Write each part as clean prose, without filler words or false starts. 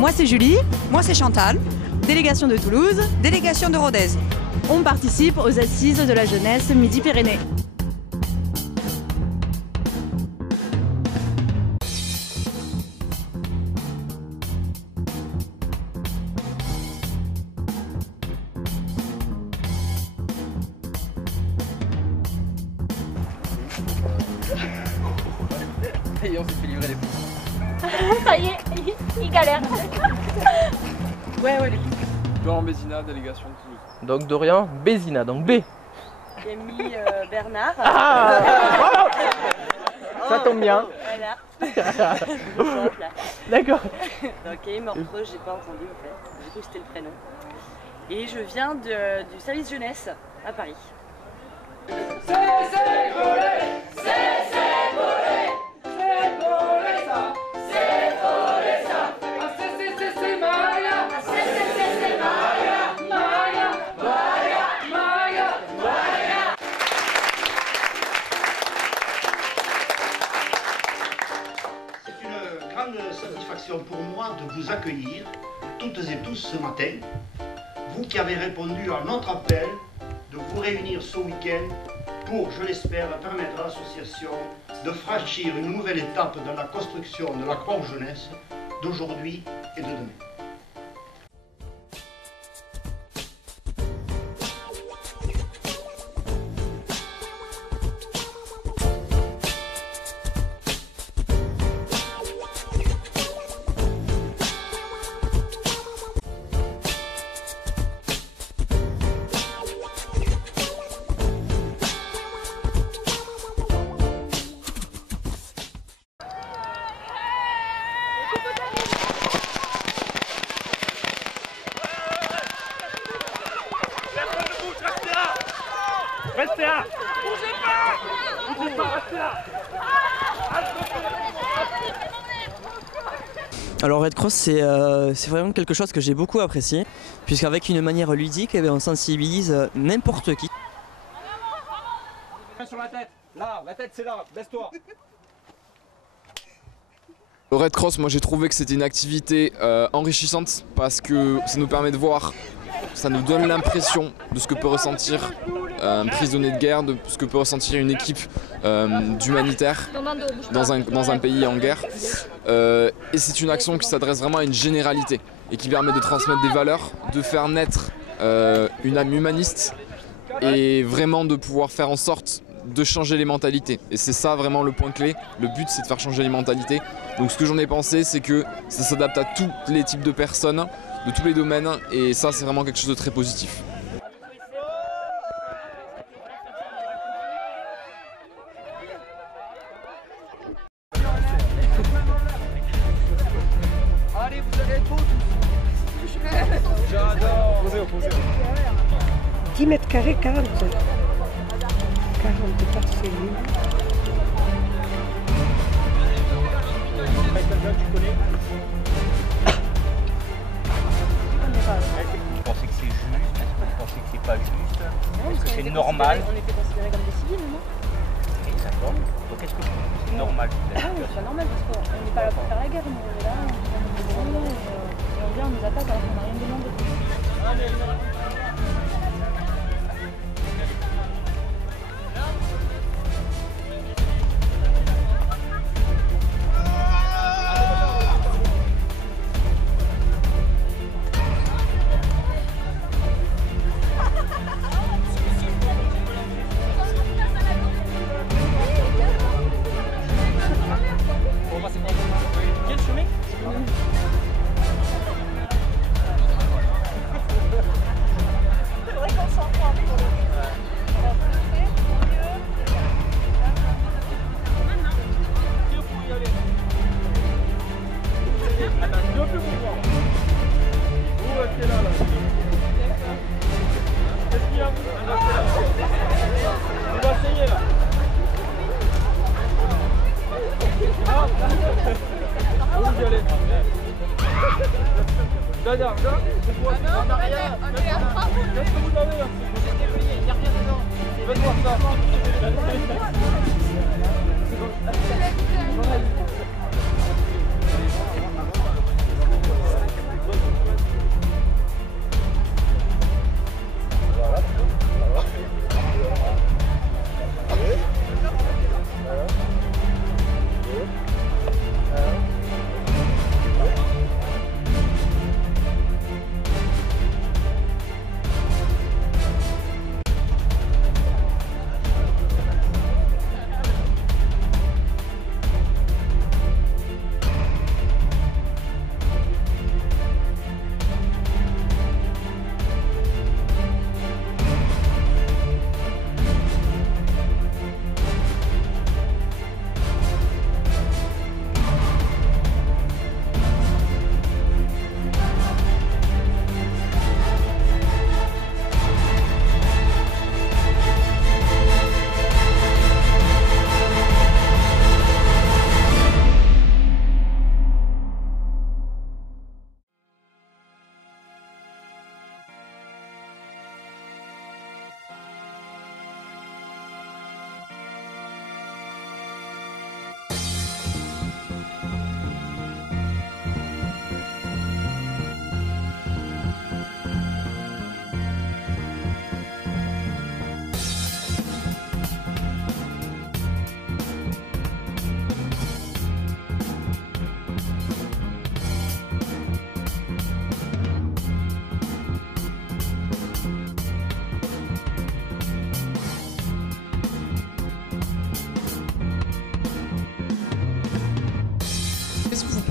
Moi c'est Julie. Moi c'est Chantal. Délégation de Toulouse. Délégation de Rodez. On participe aux Assises de la jeunesse Midi-Pyrénées. Et on s'est fait livrer les poules. Ça y est, il galère. Ouais, les Dorian Bézina, délégation de Toulouse. Donc Dorian Bézina, donc B. J'ai mis Bernard. Ça tombe bien. Voilà. D'accord. Ok, Morpreux, j'ai pas entendu en fait. J'ai cru que c'était le prénom. Et je viens du service jeunesse à Paris. Satisfaction pour moi de vous accueillir toutes et tous ce matin, vous qui avez répondu à notre appel de vous réunir ce week-end pour, je l'espère, permettre à l'association de franchir une nouvelle étape dans la construction de la Croix-aux-Jeunesse d'aujourd'hui et de demain. Restez là! Bougez pas! Bougez pas, restez là! Alors Red Cross c'est vraiment quelque chose que j'ai beaucoup apprécié, puisqu'avec une manière ludique on sensibilise n'importe qui. Sur la tête! Là, la tête c'est là, baisse-toi! Au Red Cross, moi j'ai trouvé que c'était une activité enrichissante parce que ça nous permet de voir, ça nous donne l'impression de ce que peut ressentir un prisonnier de guerre, de ce que peut ressentir une équipe d'humanitaires dans un pays en guerre. Et c'est une action qui s'adresse vraiment à une généralité et qui permet de transmettre des valeurs, de faire naître une âme humaniste et vraiment de pouvoir faire en sorte de changer les mentalités. Et c'est ça vraiment le point clé. Le but c'est de faire changer les mentalités. Donc ce que j'en ai pensé c'est que ça s'adapte à tous les types de personnes, de tous les domaines et ça c'est vraiment quelque chose de très positif. Allez, vous allez être beaux tous! J'adore! Posez. 10 mètres carrés, 40. 40 par cellule. Tu connais? Vous pensez que c'est juste? Est-ce que vous pensez que c'est pas juste? Est-ce que c'est normal? On était considérés comme des civils, non? Exactement. Donc est-ce que c'est normal? C'est pas normal parce qu'on n'est pas là pour faire la guerre, nous on est là, on est et on vient, on nous attaque alors qu'on n'a rien demandé. Quel chemin? C'est vrai qu'on s'en prend. Qu'est-ce qu'il y a? On va essayer là. Où vous y allez? Dada, c'est quoi? Qu'est-ce que vous avez là? Il n'y a rien dedans. Faites voir ça.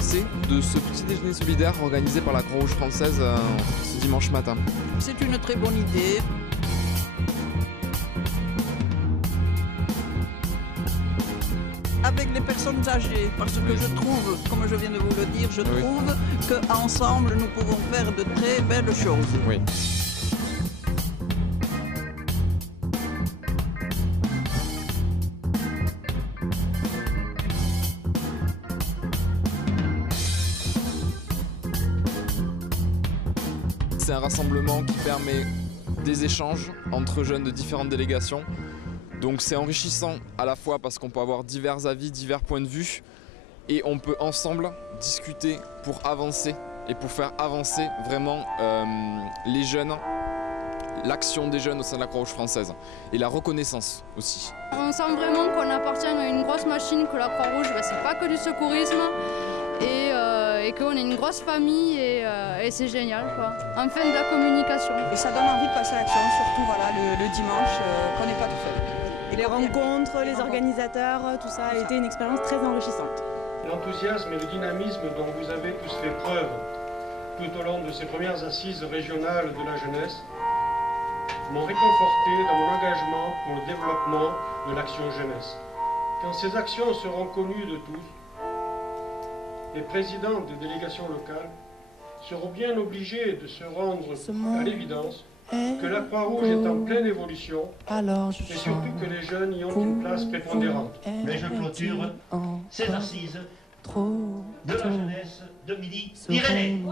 pensez de ce petit déjeuner solidaire organisé par la Croix-Rouge française ce dimanche matin? C'est une très bonne idée. Avec les personnes âgées, parce que je trouve, comme je viens de vous le dire, je trouve qu'ensemble nous pouvons faire de très belles choses. Oui. C'est un rassemblement qui permet des échanges entre jeunes de différentes délégations. Donc c'est enrichissant à la fois parce qu'on peut avoir divers avis, divers points de vue et on peut ensemble discuter pour avancer et pour faire avancer vraiment les jeunes, l'action des jeunes au sein de la Croix-Rouge française et la reconnaissance aussi. On sent vraiment qu'on appartient à une grosse machine, que la Croix-Rouge, c'est pas que du secourisme et qu'on est une grosse famille et c'est génial quoi. Enfin de la communication. Et ça donne envie de passer à l'action, surtout voilà, le dimanche, qu'on n'est pas tout seul. Et les rencontres, les organisateurs, tout ça a été une expérience très enrichissante. L'enthousiasme et le dynamisme dont vous avez tous fait preuve tout au long de ces premières assises régionales de la jeunesse m'ont réconforté dans mon engagement pour le développement de l'action jeunesse. Quand ces actions seront connues de tous, les présidents des délégations locales seront bien obligés de se rendre à l'évidence que la Croix-Rouge est en pleine évolution et surtout que les jeunes y ont une place prépondérante. Mais je clôture ces assises de la jeunesse de Midi-Pyrénées.